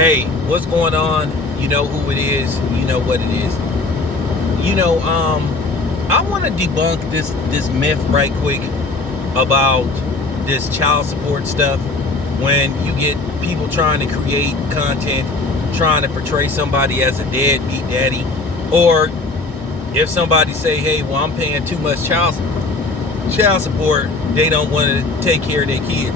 Hey, what's going on? You know who it is. You know what it is. I want to debunk this myth right quick about this child support stuff. When you get people trying to create content, trying to portray somebody as a deadbeat daddy, or if somebody say, "Hey, well, I'm paying too much child support," they don't want to take care of their kid.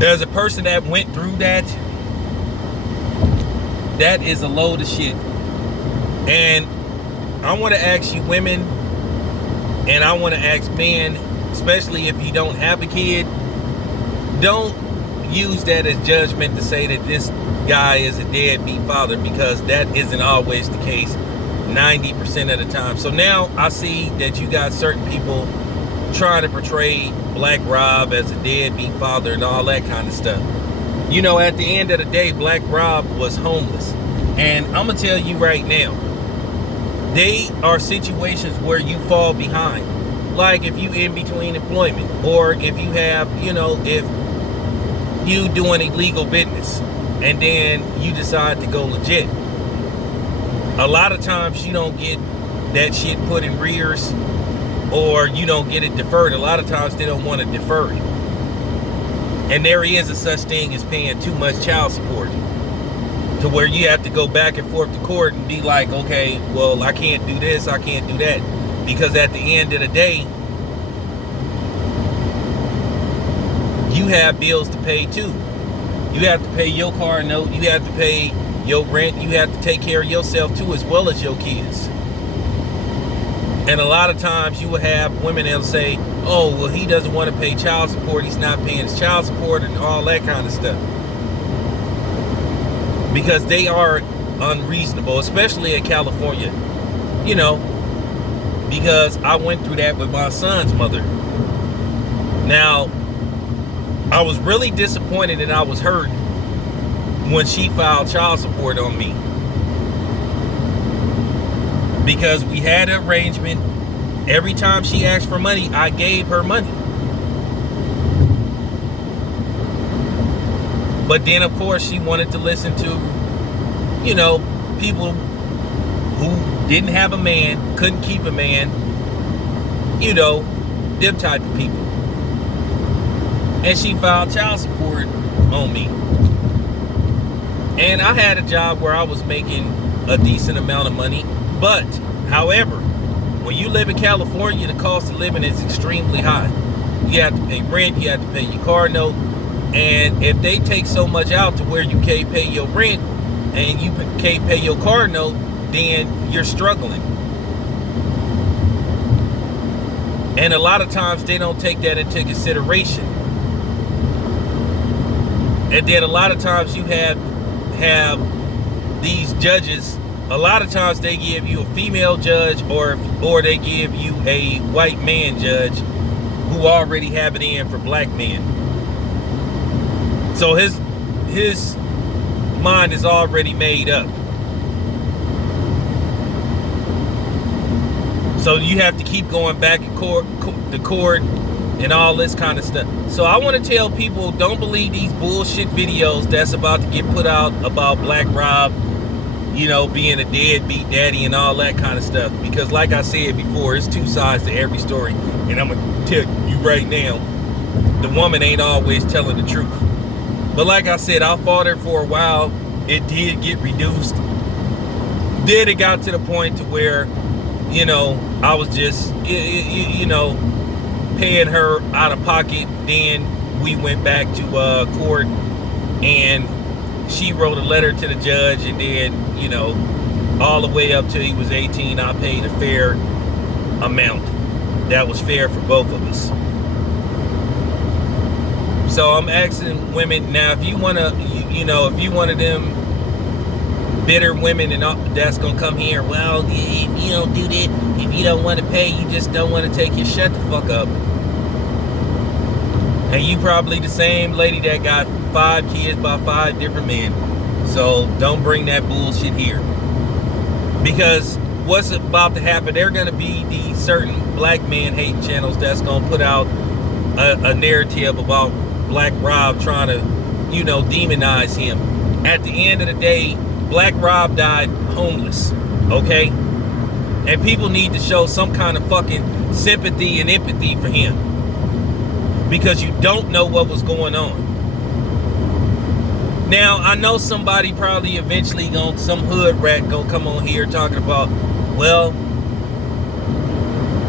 There's a person that went through that. That is a load of shit. And I want to ask you women, and I want to ask men, especially if you don't have a kid, don't use that as judgment to say that this guy is a deadbeat father, because that isn't always the case 90% of the time. So now I see that you got certain people trying to portray Black Rob as a deadbeat father and all that kind of stuff. You know, at the end of the day, Black Rob was homeless. And I'm going to tell you right now, they are situations where you fall behind. Like if you in between employment, or if you have, if you doing illegal business and then you decide to go legit. A lot of times you don't get that shit put in rears, or you don't get it deferred. A lot of times they don't want to defer it. And there is a such thing as paying too much child support, to where you have to go back and forth to court and be like, okay, well, I can't do this, I can't do that. Because at the end of the day, you have bills to pay too. You have to pay your car note, you have to pay your rent, you have to take care of yourself too, as well as your kids. And a lot of times you will have women that'll say, oh, well, he doesn't want to pay child support, he's not paying his child support and all that kind of stuff. Because they are unreasonable, especially in California. Because I went through that with my son's mother. Now, I was really disappointed and I was hurt when she filed child support on me. Because we had an arrangement. Every time she asked for money, I gave her money. But then, of course, she wanted to listen to, people who didn't have a man, couldn't keep a man, them type of people. And she filed child support on me. And I had a job where I was making a decent amount of money. But, however, when you live in California, the cost of living is extremely high. You have to pay rent, you have to pay your car note. And if they take so much out to where you can't pay your rent and you can't pay your car note, then you're struggling. And a lot of times they don't take that into consideration. And then a lot of times you have these judges. A lot of times they give you a female judge, or they give you a white man judge who already have it in for black men. So his mind is already made up. So you have to keep going back in the court and all this kind of stuff. So I want to tell people, don't believe these bullshit videos that's about to get put out about Black Rob, being a deadbeat daddy and all that kind of stuff. Because like I said before, it's two sides to every story. And I'm going to tell you right now, the woman ain't always telling the truth. But like I said, I fought her for a while. It did get reduced. Then it got to the point to where, I was just, paying her out of pocket. Then we went back to court, and she wrote a letter to the judge, and then, all the way up till he was 18, I paid a fair amount. That was fair for both of us. So I'm asking women now, if you want to, if you one of them bitter women and that's going to come here, well, if you don't do that, if you don't want to pay, you just don't want to take your shut the fuck up. And you probably the same lady that got 5 kids by 5 different men. So don't bring that bullshit here. Because what's about to happen, there are going to be these certain black man hating channels that's going to put out a narrative about Black Rob, trying to, demonize him. at the end of the day, Black Rob died homeless, okay? And people need to show some kind of fucking sympathy and empathy for him, because you don't know what was going on. Now, I know somebody probably eventually some hood rat gonna come on here talking about, well,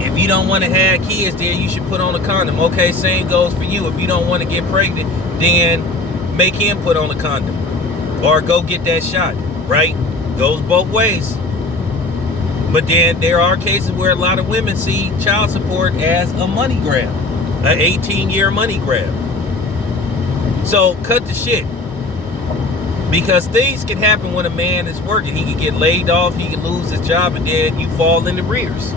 if you don't want to have kids, then you should put on a condom. Okay, same goes for you. If you don't want to get pregnant, then make him put on a condom. Or go get that shot, right? Goes both ways. But then there are cases where a lot of women see child support as a money grab. An 18-year money grab. So cut the shit. Because things can happen when a man is working. He can get laid off, he can lose his job, and then you fall in the rears.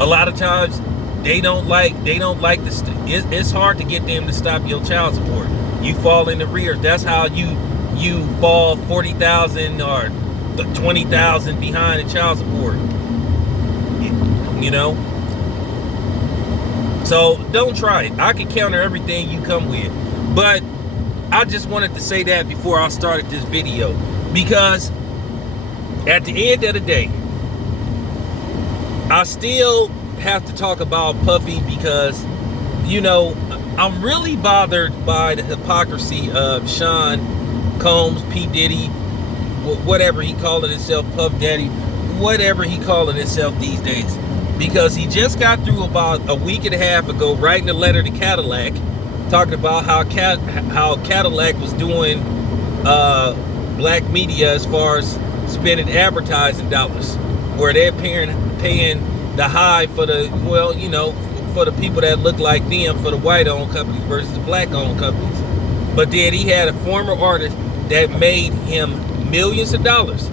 A lot of times they don't like it's hard to get them to stop your child support. You fall in the rears. That's how you fall 40,000 or 20,000 behind in child support. You know? So don't try it. I can counter everything you come with. But I just wanted to say that before I started this video, because at the end of the day, I still have to talk about Puffy, because, you know, I'm really bothered by the hypocrisy of Sean Combs, P. Diddy, whatever he calling himself, Puff Daddy, whatever he calling himself these days. Because he just got through about a week and a half ago writing a letter to Cadillac, talking about how Cadillac was doing black media as far as spending advertising dollars, where they're paying the high for the, well, you know, for the people that look like them, for the white-owned companies versus the black-owned companies. But then he had a former artist that made him millions of dollars.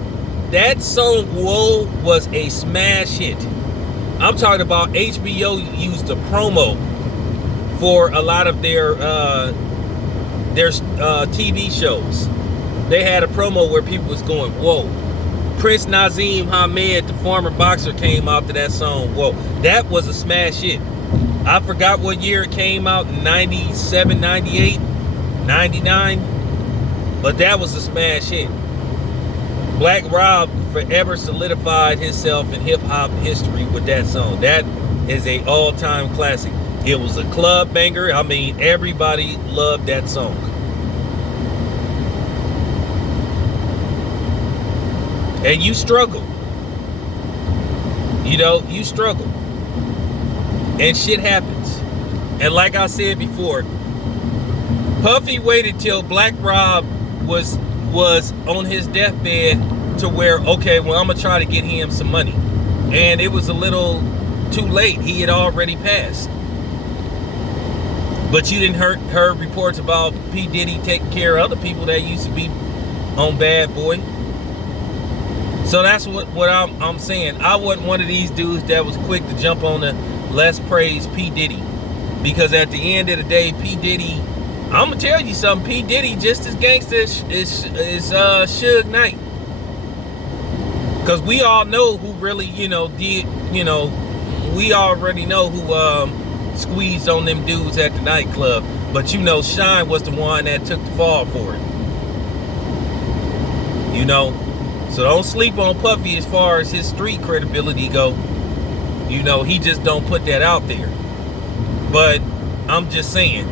That song, Whoa, was a smash hit. I'm talking about HBO used a promo for a lot of their TV shows. They had a promo where people was going, whoa. Prince Nazim Hamed, the former boxer, came out to that song, whoa. That was a smash hit. I forgot what year it came out, 97, 98, 99. But that was a smash hit. Black Rob forever solidified himself in hip-hop history with that song. That is a all-time classic. It was a club banger. I mean, everybody loved that song. And you struggle. You know, you struggle. And shit happens. And like I said before, Puffy waited till Black Rob was on his deathbed to where, okay, well, I'm going to try to get him some money. And it was a little too late. He had already passed. But you didn't hear reports about P. Diddy taking care of other people that used to be on Bad Boy. So that's what I'm saying. I wasn't one of these dudes that was quick to jump on the let's praise P. Diddy. Because at the end of the day, P. Diddy, I'm going to tell you something, P. Diddy just as gangster as Suge Knight. Because we all know who really, you know, did, you know, we already know who squeezed on them dudes at the nightclub. But you know, Shine was the one that took the fall for it. You know, so don't sleep on Puffy as far as his street credibility go. You know, he just don't put that out there. But I'm just saying.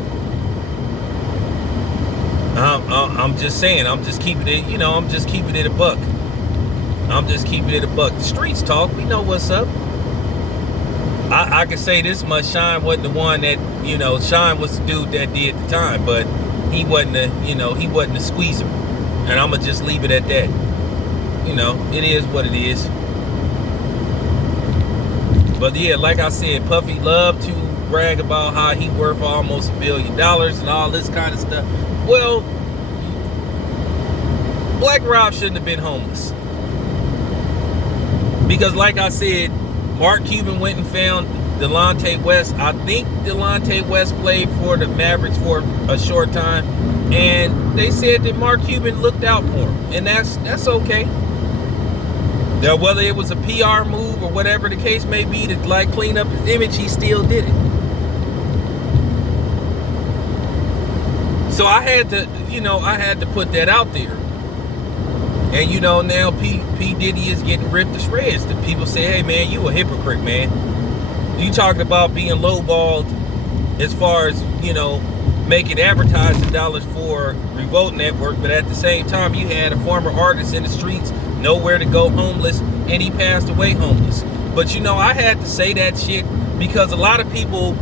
I'm just saying. I'm just keeping it, you know, I'm just keeping it a buck. I'm just keeping it a buck. The streets talk. We know what's up. I can say this much. Shine wasn't the one that, you know, Shine was the dude that did the time, but he wasn't a, you know, he wasn't a squeezer. And I'm going to just leave it at that. You know, it is what it is. But yeah, like I said, Puffy loved to brag about how he worth almost $1 billion and all this kind of stuff. Well, Black Rob shouldn't have been homeless. Because like I said, Mark Cuban went and found Delonte West. I think Delonte West played for the Mavericks for a short time. And they said that Mark Cuban looked out for him. And that's okay. Now, whether it was a PR move or whatever the case may be to like clean up his image, he still did it. So I had to, I had to put that out there. And now P Diddy is getting ripped to shreds. The people say, hey man, you a hypocrite, man. You talking about being lowballed as far as, making advertising dollars for Revolt Network, but at the same time you had a former artist in the streets, nowhere to go, homeless, and he passed away homeless. But I had to say that shit because a lot of people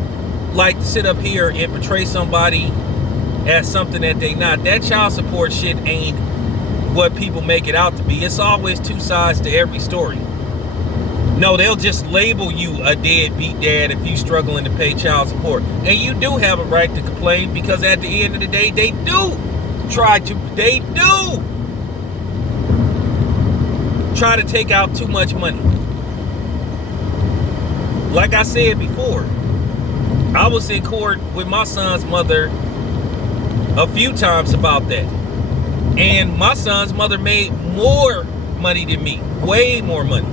like to sit up here and portray somebody as something that they not. That child support shit ain't what people make it out to be. It's always two sides to every story. No, they'll just label you a deadbeat dad if you struggling to pay child support. And you do have a right to complain because at the end of the day, they do try to take out too much money. Like I said before, I was in court with my son's mother a few times about that. And my son's mother made more money than me, way more money.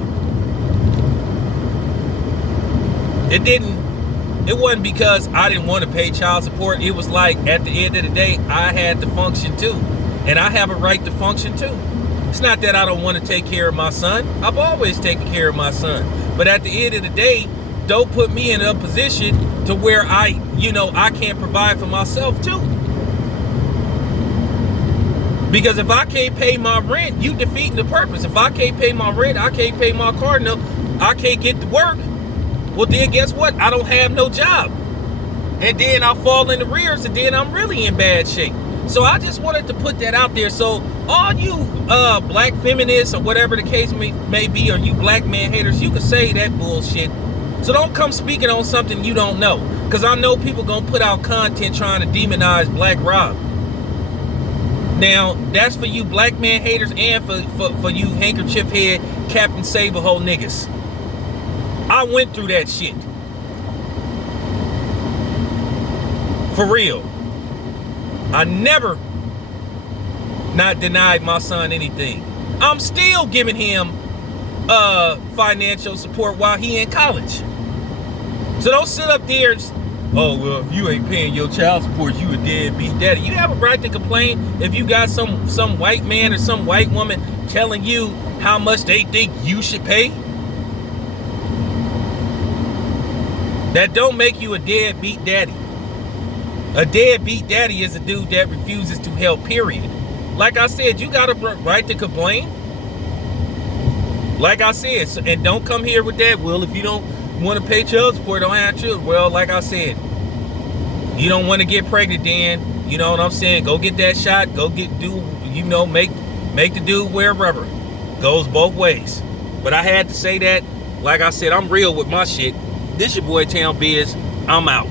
It wasn't because I didn't want to pay child support. It was like at the end of the day, I had to function too. And I have a right to function too. It's not that I don't want to take care of my son. I've always taken care of my son. But at the end of the day, don't put me in a position to where I can't provide for myself too. Because if I can't pay my rent, you defeating the purpose. If I can't pay my rent, I can't pay my car note, I can't get to work. Well, then guess what? I don't have no job. And then I fall in the rears, and then I'm really in bad shape. So I just wanted to put that out there. So all you black feminists or whatever the case may be, or you black man haters, you can say that bullshit. So don't come speaking on something you don't know. Because I know people going to put out content trying to demonize Black Rob. Now, that's for you black man haters and for you handkerchief head Captain Saberhole niggas. I went through that shit. For real. I never not denied my son anything. I'm still giving him financial support while he in college. So don't sit up there and, oh, well, if you ain't paying your child support, you a deadbeat daddy. You have a right to complain if you got some white man or some white woman telling you how much they think you should pay. That don't make you a deadbeat daddy. A deadbeat daddy is a dude that refuses to help, period. Like I said, you got a right to complain. Like I said, and don't come here with that, well, if you don't want to pay child support, don't have children. Well, like I said, you don't want to get pregnant, then, you know what I'm saying? Go get that shot. Go make the dude wear rubber. Goes both ways. But I had to say that. Like I said, I'm real with my shit. This your boy Town Biz. I'm out.